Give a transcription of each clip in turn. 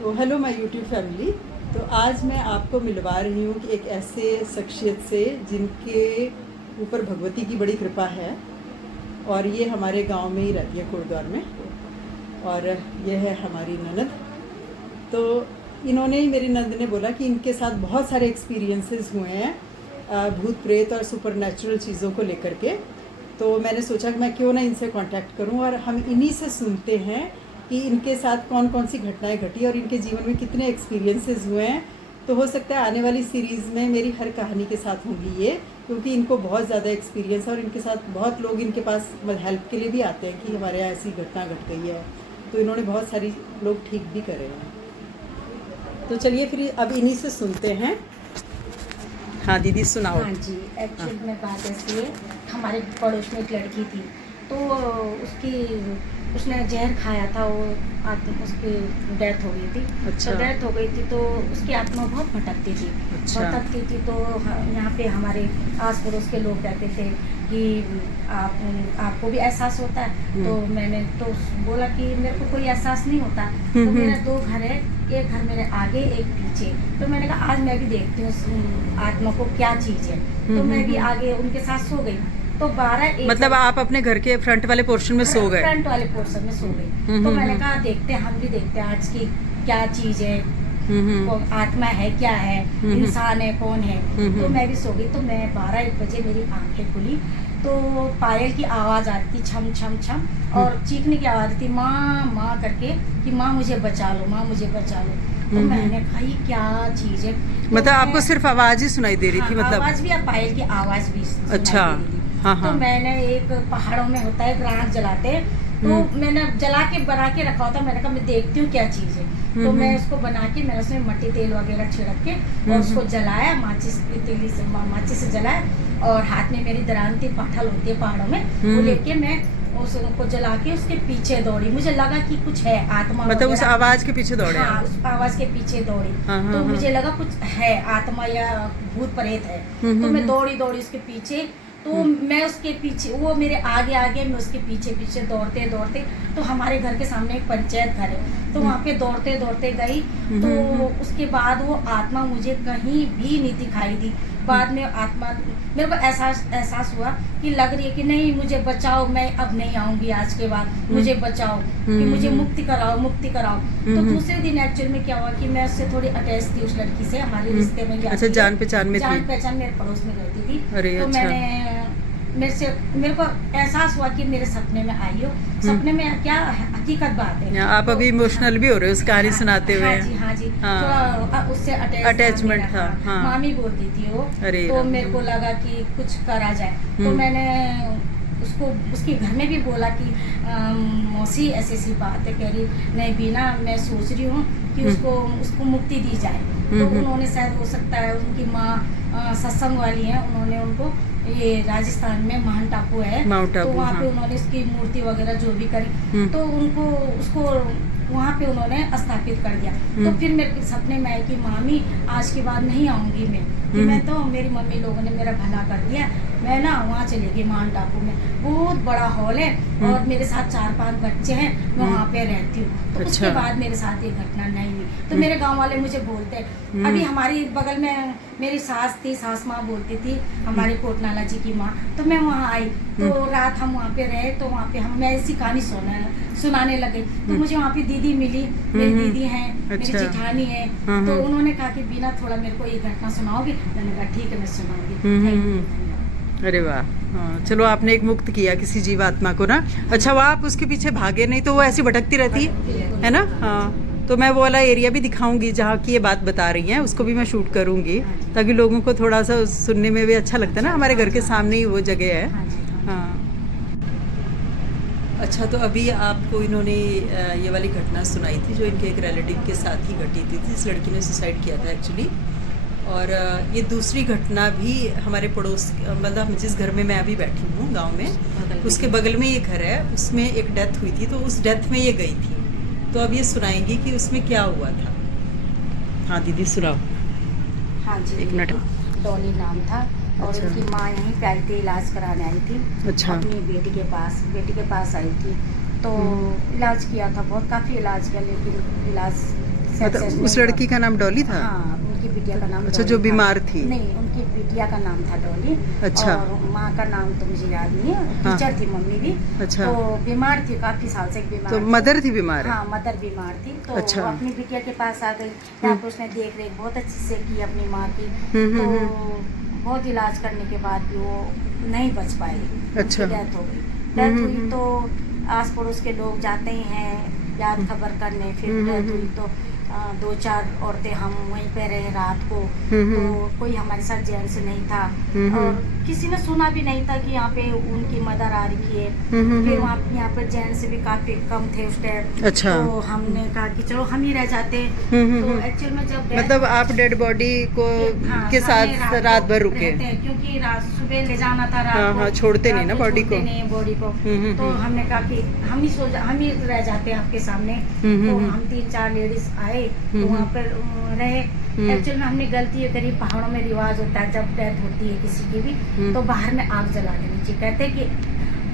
तो hello my YouTube family. तो आज मैं आपको मिलवा रही हूँ कि एक ऐसे शख्सियत से जिनके ऊपर भगवती की बड़ी कृपा है और ये हमारे गांव में ही रहती है, कुड़द्वार में। और ये है हमारी ननद। तो इन्होंने ही, मेरी ननद ने बोला कि इनके साथ बहुत सारे एक्सपीरियंसेस हुए हैं भूत प्रेत और सुपरनैचुरल चीज़ों को लेकर के। तो मैंने सोचा कि मैं क्यों ना इनसे कांटेक्ट करूं और हम इन्हीं से सुनते हैं कि इनके साथ कौन कौन सी घटनाएं घटी और इनके जीवन में कितने एक्सपीरियंसेस हुए हैं। तो हो सकता है आने वाली सीरीज़ में मेरी हर कहानी के साथ होंगी ये, क्योंकि इनको बहुत ज़्यादा एक्सपीरियंस है और इनके साथ बहुत लोग इनके पास हेल्प के लिए भी आते हैं कि हमारे यहाँ ऐसी घटना घट गई है। तो इन्होंने बहुत सारी लोग ठीक भी करे हैं। तो चलिए फिर अब इन्हीं से सुनते हैं। हाँ दीदी सुनाओ। हाँ जी, एक्चुअली में बात ऐसी है, हमारे पड़ोस में एक लड़की थी, तो उसने जहर खाया था, वो उसकी डेथ हो गई थी। अच्छा। तो डेथ हो गई थी तो उसकी आत्मा बहुत भटकती थी। अच्छा। भटकती थी तो यहाँ पे हमारे आस पड़ोस के लोग कहते थे कि आपको भी एहसास होता है। तो मैंने तो बोला कि मेरे को कोई एहसास नहीं होता। तो मेरा 2 घर है, एक घर मेरे आगे एक पीछे। तो मैंने कहा आज मैं भी देखती हूँ आत्मा को क्या चीज़ है। तो मैं भी आगे उनके साथ सो गई। तो 12-1 मतलब आप अपने घर के फ्रंट वाले पोर्शन में सो गए? फ्रंट वाले पोर्शन में सो गई। तो मैंने कहा देखते हैं, हम भी देखते हैं आज की क्या चीज़ है, आत्मा है क्या है, इंसान है कौन है। तो मैं भी सो गई। तो मैं 12-1 बजे मेरी आंखें खुली तो पायल की आवाज़ आ रही थी, छम छम छम, और चीखने की आवाज़ थी, माँ माँ करके, कि माँ मुझे बचा लो, माँ मुझे बचा लो। तो मैंने कहा ये क्या चीज़ है। तो मतलब आपको सिर्फ आवाज़ ही सुनाई दे रही थी? मतलब आवाज़ भी और पायल की आवाज़ भी सुनाई अच्छा। दे रही थी। हाँ तो हाँ। मैंने एक पहाड़ों में होता है राख जलाते हैं, तो मैंने जला के बना के रखा होता, मैंने कहा मैं देखती हूँ क्या चीज़ है। तो मैं उसको बना के, मैंने उसमें मट्टी तेल वगैरह छिड़क के और उसको जलाया, माचिस की तीली से, माचिस से जलाया। और हाथ में मेरी दरांती पाठल होती है पहाड़ों में, वो लेके मैं उसको जला के उसके पीछे दौड़ी। मुझे लगा कि कुछ है, आत्मा, मतलब उस आवाज के पीछे दौड़े? हाँ, उस आवाज के पीछे दौड़ी। तो मुझे लगा कुछ है, आत्मा या भूत प्रेत है। तो मैं दौड़ी उसके पीछे। तो मैं उसके पीछे, वो मेरे आगे आगे, मैं उसके पीछे पीछे दौड़ते दौड़ते, तो हमारे घर के सामने एक पंचायत घर है, तो वहाँ पे दौड़ते दौड़ते गई। तो उसके बाद वो आत्मा मुझे कहीं भी नहीं दिखाई दी। बाद में आत्मा, मेरे को एहसास हुआ कि लग रही है कि नहीं मुझे बचाओ, मैं अब नहीं आऊंगी आज के बाद, मुझे बचाओ, कि मुझे मुक्ति कराओ, मुक्ति कराओ। तो दूसरे दिन एक्चुअल में क्या हुआ कि मैं उससे थोड़ी अटैच थी, उस लड़की से, हमारे रिश्ते में। अच्छा, जान पहचान में थी? जान पहचान, मेरे पड़ोस में रहती थी। अरे तो अच्छा। मेरे को एहसास हुआ कि मेरे सपने में आई हो। सपने में क्या हकीकत बात है। आप अभी इमोशनल भी हो रहे हो उस कहानी सुनाते हुए? हाँ जी, हाँ। थोड़ा उससे अटैचमेंट था। हाँ। मामी बोलती थी वो। अरे तो मेरे को लगा कि कुछ करा जाए। तो मैंने उसको, उसके घर में भी बोला कि मौसी ऐसी ऐसी बात है। कह रही नहीं बीना, मैं सोच रही हूँ कि उसको मुक्ति दी जाए। तो उन्होंने, शायद हो सकता है उनकी माँ सत्संग वाली है, उन्होंने उनको, ये राजस्थान में माउंट आबू है, तो वहाँ पे उन्होंने उसकी मूर्ति वगैरह जो भी करी, तो उसको वहाँ पे उन्होंने स्थापित कर दिया। तो फिर मेरे सपने में आया कि मामी आज के बाद नहीं आऊँगी मैं, कि मैं तो, मेरी मम्मी लोगों ने मेरा भला कर दिया, मैं ना वहाँ चली गई माउंट आबू में। बहुत बड़ा हॉल है और मेरे साथ 4-5 बच्चे हैं, मैं वहाँ पे रहती हूँ। तो उसके बाद मेरे साथ ये घटना नहीं हुई। तो मेरे गाँव वाले मुझे बोलते हैं, अभी हमारी बगल में मेरी सास थी, सास माँ बोलती थी, हमारी कोटनाला जी की माँ। तो मैं वहाँ आई, तो रात हम वहाँ पे रहे, तो वहाँ पे मैं ऐसी कहानी सुनाने लगे। तो मुझे वहाँ पे दीदी मिली, मेरी दीदी हैं, मेरी जेठानी है। तो उन्होंने कहा कि बीना थोड़ा मेरे को ये घटना सुनाओगी? मैंने कहा ठीक है, मैं सुनाऊंगी। अरे वाह। हाँ, चलो आपने एक मुक्त किया किसी जीवात्मा को ना। अच्छा, वो आप उसके पीछे भागे नहीं तो वो ऐसी भटकती रहती है ना? हाँ। तो मैं वो वाला एरिया भी दिखाऊंगी जहाँ की ये बात बता रही हैं, उसको भी मैं शूट करूंगी ताकि लोगों को थोड़ा सा सुनने में भी अच्छा लगता है ना। हमारे घर के सामने ही वो जगह है। हाँ। अच्छा, तो अभी आपको इन्होंने ये वाली घटना सुनाई थी जो इनके एक रिलेटिव के साथ ही घटी थी। इस लड़की ने सुसाइड किया था एक्चुअली। और ये दूसरी घटना भी हमारे पड़ोस, मतलब जिस घर में मैं अभी बैठी हूँ गांव में, उसके बगल में ये घर है, उसमें एक डेथ हुई थी। तो उस डेथ में ये गई थी। तो अब ये सुनाएंगी कि उसमें क्या हुआ था। हाँ दीदी सुनाओ। हाँ जी, 1 मिनट। डॉली नाम था। और अच्छा। उनकी माँ यहीं पे आई थी, इलाज कराने आई थी। अच्छा। अपनी बेटी के पास आई थी। तो इलाज किया था, बहुत काफ़ी इलाज किया, लेकिन इलाज मतलब उस लड़की का नाम डॉली था? हाँ, उनकी बिटिया का नाम अच्छा, डॉली जो था। बीमार थी? नहीं, उनकी बिटिया का नाम था डॉली। अच्छा। और माँ का नाम तो मुझे याद नहीं है। हाँ। टीचर थी मम्मी भी। अच्छा। तो बीमार थी, काफी साल से बीमार तो थी। मदर थी बीमार? हाँ, मदर बीमार थी। तो अच्छा। वो अपनी बिटिया के पास आ गई। यहाँ पे उसने देख रेख बहुत अच्छी से की अपनी माँ की। तो बहुत इलाज करने के बाद भी वो नहीं बच पाई। अच्छा। डेथ हो गई। डेथ हुई तो आस पड़ोस के लोग जाते ही हैं याद खबर करने। फिर डेथ हुई तो 2-4 औरतें हम वहीं पे रहे रात को। तो कोई हमारे साथ जेंट्स नहीं था और किसी ने सुना भी नहीं था कि यहाँ पे उनकी मदर आ रही है। फिर वहाँ यहाँ पर जेंट्स भी काफी कम थे उस टाइम। अच्छा। तो हमने कहा कि चलो हम ही रह जाते। तो एक्चुअल में जब मतलब आप डेड बॉडी को के साथ रात भर रुके? क्योंकि रात सुबह ले जाना था रात हाँ, को। हाँ, छोड़ते नहीं ना बॉडी को। नहीं बॉडी को। तो हमने कहा कि हम ही रह जाते आपके सामने। तो हम 3-4 लेडीज आए तो वहाँ पर रहे। एक्चुअल में हमने गलती करी। पहाड़ों में रिवाज होता है जब डेथ होती है किसी की भी तो बाहर में आग जला देनी चाहिए। कहते हैं कि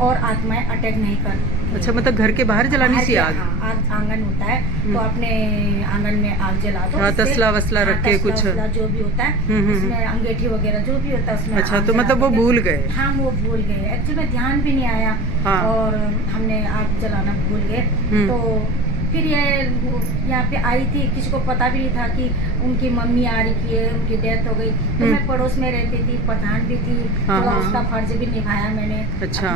और आत्माएं अटैक नहीं कर। अच्छा, मतलब घर के बाहर जलानी चाहिए आग? हाँ, आंगन होता है तो अपने आंगन में आग जला दो। हाँ, तसला वसला रख के कुछ जो भी होता है उसमें अंगीठी वगैरह जो भी होता है उसमें। अच्छा, तो मतलब वो भूल गए? हाँ, वो भूल गए। एक्चुअली में ध्यान भी नहीं आया। हाँ। और हमने आग जलाना भूल गए। तो फिर ये यहाँ पे आई थी, किसी को पता भी नहीं था कि उनकी मम्मी आ रही है, उनकी डेथ हो गई। तो मैं पड़ोस में रहती थी, प्रधान भी थी। हाँ, तो हाँ। उसका फर्ज भी निभाया मैंने। अच्छा।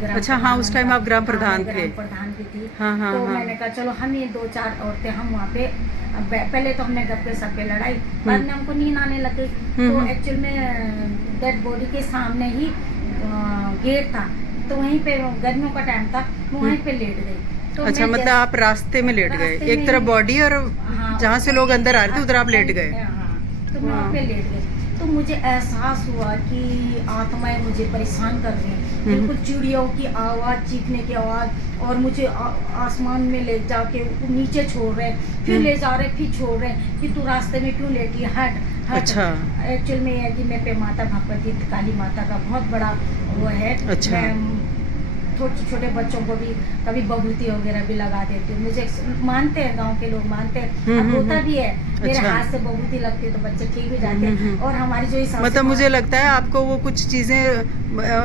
ग्राम अच्छा, हाँ, उस टाइम आप ग्राम प्रधान थे? ग्राम प्रधान भी थी। हाँ, हाँ, तो हाँ। मैंने कहा चलो हम ये 2-4 औरतें हम वहाँ पे पहले तो हमने गप्पे सप्पे लड़ाई। बाद में हमको नींद आने लग गई। तो एक्चुअल में डेड बॉडी के सामने ही गेट था। तो वहीं पे गर्मियों का टाइम था, वहीं पे लेट गई। तो अच्छा, मतलब आप रास्ते में लेट गए? एक तरफ बॉडी और जहाँ से लोग अंदर आ रहे थे उधर आप लेट गए? हाँ, तो मैं वहाँ पे लेट गई। तो मुझे एहसास हुआ कि आत्माएं मुझे परेशान कर रही हैं। बिल्कुल चिड़ियों की आवाज़, चीखने की आवाज़। और मुझे आसमान में ले जाके नीचे छोड़ रहे हैं, फिर ले जा रहे, फिर छोड़ रहे हैं कि तू रास्ते में क्यों लेटी, हट हट। अच्छा। एक्चुअल में है कि मैं पे माता भगवती काली माता का बहुत बड़ा वो है। अच्छा। छोटे छोटे बच्चों को भी कभी बबूती वगैरह भी लगा देती हूँ। मुझे मानते हैं, गांव के लोग मानते हैं। अब होता भी है। मेरे अच्छा। हाथ से बबूती लगती है तो बच्चे ठीक भी जाते हैं। और हमारी जो मतलब मुझे लगता है आपको वो कुछ चीजें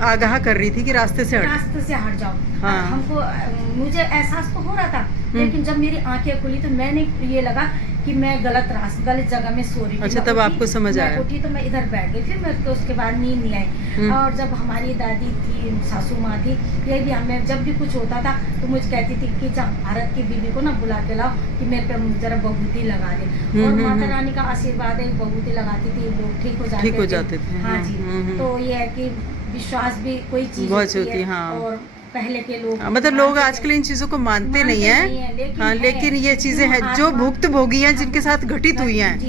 आगाह कर रही थी कि रास्ते से हट जाओ। हाँ। हमको मुझे एहसास तो हो रहा था, लेकिन जब मेरी आंखें खुली तो मैंने ये लगा कि मैं गलत जगह में सो रही थी। अच्छा, तब आपको समझ आया? मैं उठी तो मैं इधर बैठ गई। फिर मेरे को उसके बाद नींद नहीं आई। और जब हमारी दादी थी, सासू माँ थी, ये भी हमें जब भी कुछ होता था तो मुझे कहती थी कि जब भारत की बीवी को ना बुला के लाओ कि मेरे पे जरा बबूती लगा दे। और माता रानी का आशीर्वाद है, बबूती लगाती थी, लोग ठीक हो जाते थे। हाँ जी। तो ये है कि विश्वास भी कोई चीज होती है। हाँ। और पहले के लोग मतलब लोग आजकल इन चीजों को मानते नहीं है। हाँ, लेकिन ये चीजें हैं जो भुक्त भोगी हैं, जिनके साथ घटित हुई हैं।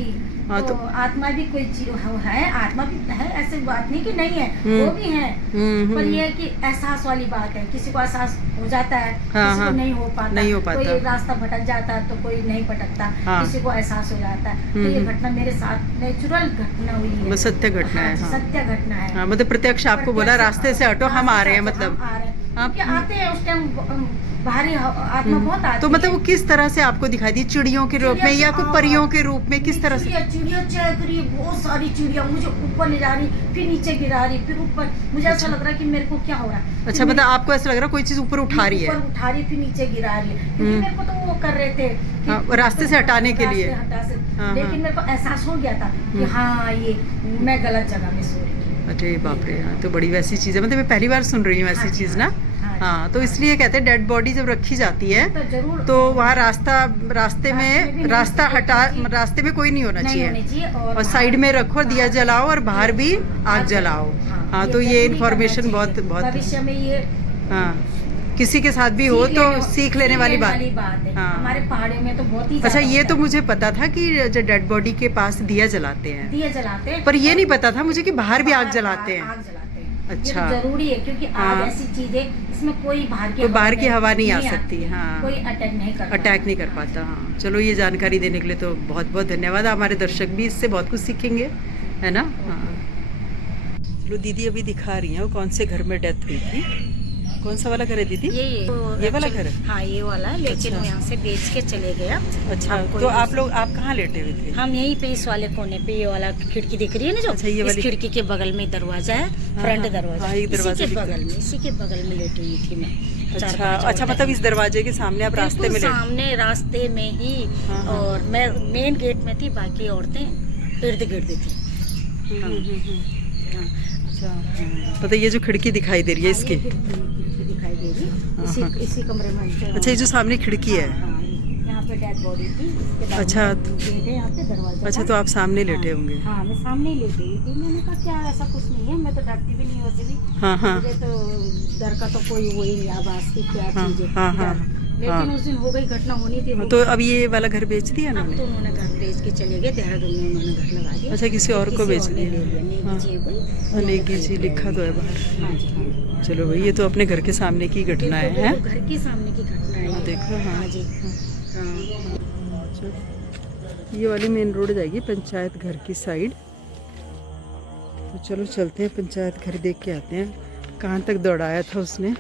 हाँ, तो आत्मा भी कोई चीज है, आत्मा भी है, ऐसे बात नहीं कि नहीं है, वो भी है। पर ये है कि एहसास वाली बात है। किसी को एहसास हो जाता है, किसी को नहीं हो पाता। कोई रास्ता भटक जाता है तो कोई नहीं भटकता। किसी को एहसास हो जाता है। तो ये घटना मेरे साथ नेचुरल घटना हुई है, सत्य घटना है। सत्य घटना है। मतलब प्रत्यक्ष आपको बोला रास्ते से हटो, हम आ रहे हैं। मतलब क्योंकि आते हैं उस टाइम बाहरी आत्मा बहुत आती है। तो मतलब वो किस तरह से आपको दिखाई दी? चिड़ियों के रूप में या कोई परियों के रूप में? किस तरह से? चिड़िया चेक रही, बहुत सारी चिड़िया मुझे ऊपर ले जा रही, फिर नीचे गिरा रही, फिर ऊपर। मुझे ऐसा लग रहा है कि मेरे को क्या हो रहा है। अच्छा, मतलब आपको ऐसा लग रहा है कोई चीज ऊपर उठा रही है? ऊपर उठा रही, फिर नीचे गिरा रही है। क्योंकि मेरे को तो वो कर रहे थे रास्ते से हटाने के लिए। लेकिन मेरे को एहसास हो गया था कि हाँ, ये मैं गलत जगह में सो रही हूँ। अरे बाप रे, तो बड़ी वैसी चीज है। मतलब मैं पहली बार सुन रही हूँ ऐसी चीज ना। हाँ, तो इसलिए कहते हैं डेड बॉडी जब रखी जाती है तो वहाँ रास्ते में कोई नहीं होना चाहिए। और साइड में रखो, दिया जलाओ और बाहर भी आग जलाओ। हाँ, तो ये इन्फॉर्मेशन बहुत भविष्य में ये किसी के साथ भी हो तो सीख लेने वाली बात है। हाँ। हमारे पहाड़ों में तो बहुत ही अच्छा, ये तो मुझे पता था कि जो डेड बॉडी के पास दिया जलाते हैं, पर ये नहीं पता था मुझे कि बाहर भी आग जलाते हैं। अच्छा, ये तो जरूरी है क्योंकि आग ऐसी चीज है इसमें कोई बाहर की हवा नहीं आ सकती। हाँ, कोई अटैक नहीं कर पाता। हाँ, चलो ये जानकारी देने के लिए तो बहुत बहुत धन्यवाद। हमारे दर्शक भी इससे बहुत कुछ सीखेंगे, है ना। हाँ, चलो दीदी अभी दिखा रही हैं वो कौन से घर में डेथ हुई थी। कौन सा वाला घर है दीदी? ये वाला घर है? हाँ ये वाला है, लेकिन अच्छा। वो यहाँ से बेच के चले गया। अच्छा, हमको तो ये- आप लोग आप कहाँ लेटे हुए थे? हम यहीं पे इस वाले कोने पे, ये वाला खिड़की दिख रही है ना जो, अच्छा, ये इस वाली खिड़की के बगल में दरवाजा है, फ्रंट हाँ, दरवाजा, हाँ, एक दरवाजा इसी के दिखता है। बगल में, इसी के बगल में लेटी हुई थी मैं। अच्छा 4-5 अच्छा, मतलब इस दरवाजे के सामने आप रास्ते में लेटे? सामने रास्ते में ही, हाँ, हाँ। और मैं मेन गेट में थी, बाकी औरतें इर्द गिर्द थी। हाँ। हाँ। अच्छा, मतलब ये जो खिड़की दिखाई दे रही है इसकी? हाँ, ये खिड़की दिखाई दे रही है, हाँ। इसी कमरे में। अच्छा, ये जो सामने खिड़की है? हाँ, यहाँ पे डेड बॉडी थी, इसके बाद अच्छा। गेट है यहाँ पे, दरवाजा अच्छा, था। तो आप सामने लेटे होंगे? हाँ, मैं सामने ही लेटी हुई थी। मैंने कहा क्या ऐसा कुछ नहीं है, मैं तो डरती भी नहीं वैसे भी। हाँ हाँ मुझे तो डर का तो कोई वो ही नहीं, आवाज की क्या हाँ, चीज है, हाँ, हाँ, डर। लेकिन हाँ। उस दिन हो गई, घटना होनी थी। तो अब ये वाला घर बेच दिया अब उन्होंने? तो उन्होंने घर बेच के चले गए, देहरादून में उन्होंने घर लगा दिया। अच्छा, किसी और को बेच ने दिया? ले लिया, नेगी हाँ। जी है कोई, नेगी जी लिखा तो है बाहर। हाँ जी, हाँ। चलो भाई, ये तो अपने घर के सामने की घटना है, बिल्कुल, हैं? बिल्कुल, घर के सामने की घटना है ये। देखो, हाँ। हाँ जी, हाँ। अच्छा, ये वाली मेन रोड जाएगी पंचायत घर की साइड। तो चलो चलते हैं, पंचायत घर देख के आते हैं कहाँ तक दौड़ाया था उसने।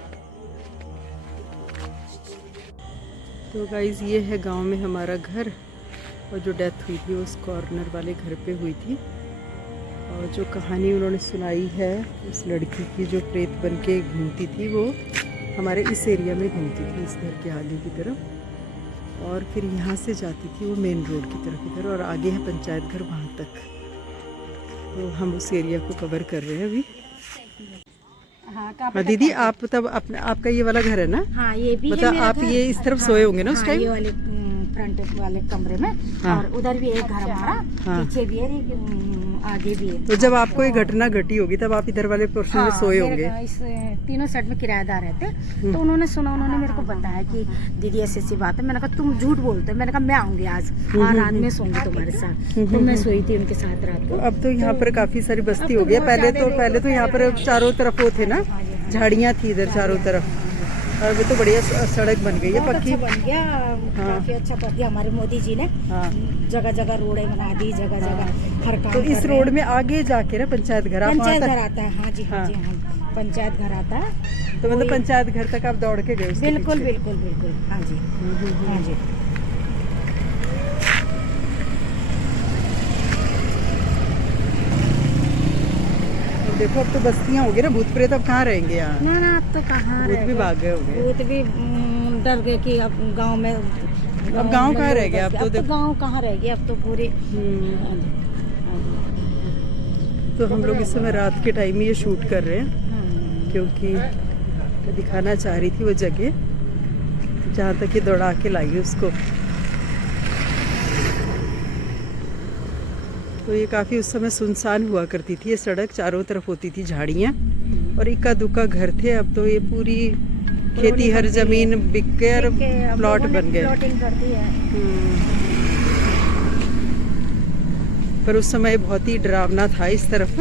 तो गाइज़, ये है गांव में हमारा घर, और जो डेथ हुई थी उस कॉर्नर वाले घर पे हुई थी। और जो कहानी उन्होंने सुनाई है उस लड़की की जो प्रेत बन के घूमती थी, वो हमारे इस एरिया में घूमती थी, इस घर के आगे की तरफ, और फिर यहाँ से जाती थी वो मेन रोड की तरफ इधर, और आगे है पंचायत घर वहाँ तक। तो हम उस एरिया को कवर कर रहे हैं अभी। हाँ दीदी, आप तब अपना आपका ये वाला घर है ना? हाँ, ये भी मतलब है मेरा आप घर। ये इस तरफ हाँ, सोए होंगे ना उस हाँ, टाइम? ये वाले फ्रंट वाले कमरे में। हाँ। और उधर भी एक घर हमारा, हाँ। पीछे भी है, आगे भी है। तो जब आपको ये घटना घटी होगी तब आप इधर वाले पोर्शन में सोए होंगे? इस तीनों साइड में किराएदार रहते, तो उन्होंने सुना, उन्होंने मेरे को बताया कि दीदी ऐसी ऐसी बात है। मैंने कहा तुम झूठ बोलते हो। मैंने कहा मैं आऊंगी आज, और रात में सोऊंगी तुम्हारे साथ। तो मैं सोई थी उनके साथ रात को। अब तो यहाँ पर काफी सारी बस्ती हो अब गई तो है। पहले बहुत तो यहाँ पर चारों तरफ वो थे ना, झाड़ियाँ थी इधर चारों तरफ, और वो तो बढ़िया सड़क बन गई है बहुत पक्की। अच्छा बन गया, हाँ। काफी अच्छा कर दिया हमारे मोदी जी ने। हाँ। जगह जगह रोडें बना दी, जगह जगह हर काम तो इस कर रहे रोड हैं। में आगे जाके ना पंचायत घर, आप वहाँ पंचायत घर तक, आता है। हाँ जी, हाँ हाँ। जी, हाँ, पंचायत घर आता है। तो मतलब पंचायत घर तक आप दौड़ के गए उसके बिल्कुल पीछे? बिल्कुल बिल्कुल, हाँ जी, हाँ जी। और देखो, अब तो बस्तियाँ हो गई ना, भूत प्रेत अब कहाँ रहेंगे यहाँ? ना ना, अब तो कहाँ भूत रह भी गए। भाग गए होंगे। भूत भी डर गए कि अब गांव में, अब गांव कहाँ रह गया? अब तो गांव कहाँ रह गया, अब तो पूरे। हाँ जी, हाँ जी। तो हम लोग इस समय रात के टाइम ये शूट कर रहे हैं, हाँ। क्योंकि दिखाना चाह रही थी वो जगह जहाँ तक ये दौड़ा के लाई उसको। तो ये काफ़ी उस समय सुनसान हुआ करती थी ये सड़क, चारों तरफ होती थी झाड़ियाँ और इक्का दुक्का घर थे। अब तो ये पूरी खेती हर जमीन बिक के और प्लॉट बन गए। प्लॉटिंग कर दी है। पर उस समय बहुत ही डरावना था इस तरफ,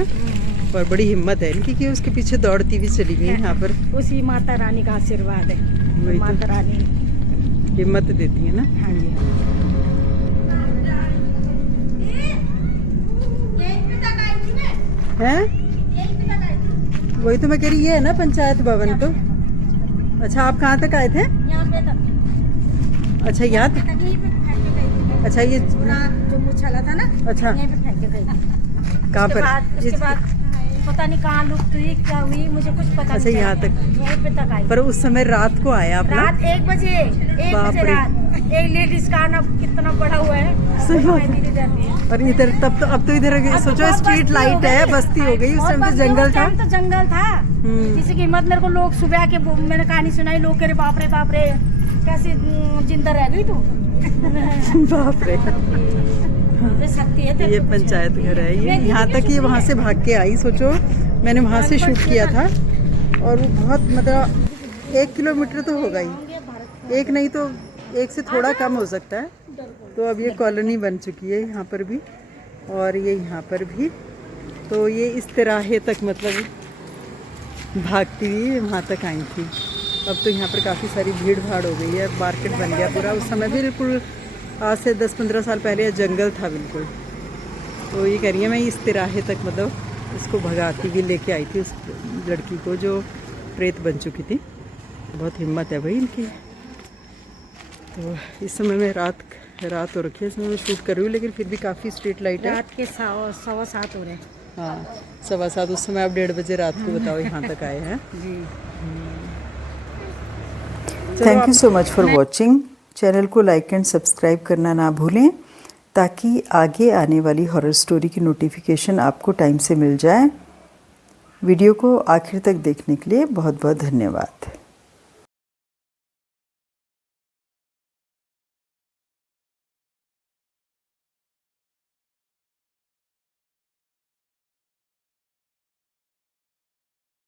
और बड़ी हिम्मत है इनकी कि उसके पीछे दौड़ती भी चली गई यहाँ पर। उसी माता रानी का आशीर्वाद है, वही तो। माता रानी हिम्मत देती है ना। हाँ जी। हैं? वही तो मैं कह रही, ये है ना पंचायत भवन। तो अच्छा, आप कहाँ तक आए थे? यहाँ पे तक, अच्छा, यहाँ तक। यहीं पे फेंक के गई थी। अच्छा, ये रात जो मुछला था ना, अच्छा, यहीं पे फेंक के गई थी। कहाँ पर? उसके बाद पता नहीं कहाँ लुप्त हुई, क्या हुई, मुझे कुछ पता अच्छा, नहीं। यहाँ तक। यहीं पे तक आई। पर उस समय रात को आया आप ना? रात 1 बजे, 1 बाप बजे रे। रात। एक लेडीज का आना कितना बड़ा हुआ है, सही बात दिखाई नहीं जाती है। और इधर तब तो, अब तो इधर अब तो सोचो बहुत स्ट्रीट बस्ती लाइट हो है, गई। बस्ती हो गई। उस बहुत टाइम तो बस्ती, जंगल उस था। टाइम तो जंगल था। किसी की हिम्मत, मेरे को लोग सुबह के मैंने कहानी सुनाई, लोग कह रहे बाप रे कैसे जिंदा रह गई तू। बाप रे। सकती है तेरे ये को कुछ। पंचायत घर है ये। यहाँ तक ये वहाँ से भाग के आई। सोचो, मैंने वहाँ से शूट किया था, और वो बहुत मतलब 1 किलोमीटर तो होगा ही, एक नहीं तो 1 से थोड़ा कम हो सकता है। तो अब ये कॉलोनी बन चुकी है यहाँ पर भी, और ये यहाँ पर भी। तो ये इस तिराहे तक मतलब भागती हुई वहाँ तक आई थी। अब तो यहाँ पर काफ़ी सारी भीड़ भाड़ हो गई है, मार्केट बन गया पूरा। उस समय बिल्कुल आज से 10-15 साल पहले जंगल था बिल्कुल। तो ये कह रही है, मैं इस तिराहे तक मतलब इसको भगाती हुई लेके आई थी उस लड़की को जो प्रेत बन चुकी थी। बहुत हिम्मत है भाई इनकी। तो इस समय मैं रात हो रखी है, इस समय मैं शूट कर रही हूँ, लेकिन फिर भी काफ़ी स्ट्रीट लाइट है। रात के 7:15 हो रहे हैं। हाँ 7:15, उस समय आप 1:30 बजे रात को बताओ यहाँ तक आए हैं। जी। Thank you so much for watching. Channel को लाइक एंड सब्सक्राइब करना ना भूलें, ताकि आगे आने वाली हॉरर स्टोरी की नोटिफिकेशन आपको टाइम से मिल जाए। वीडियो को आखिर तक देखने के लिए बहुत बहुत धन्यवाद।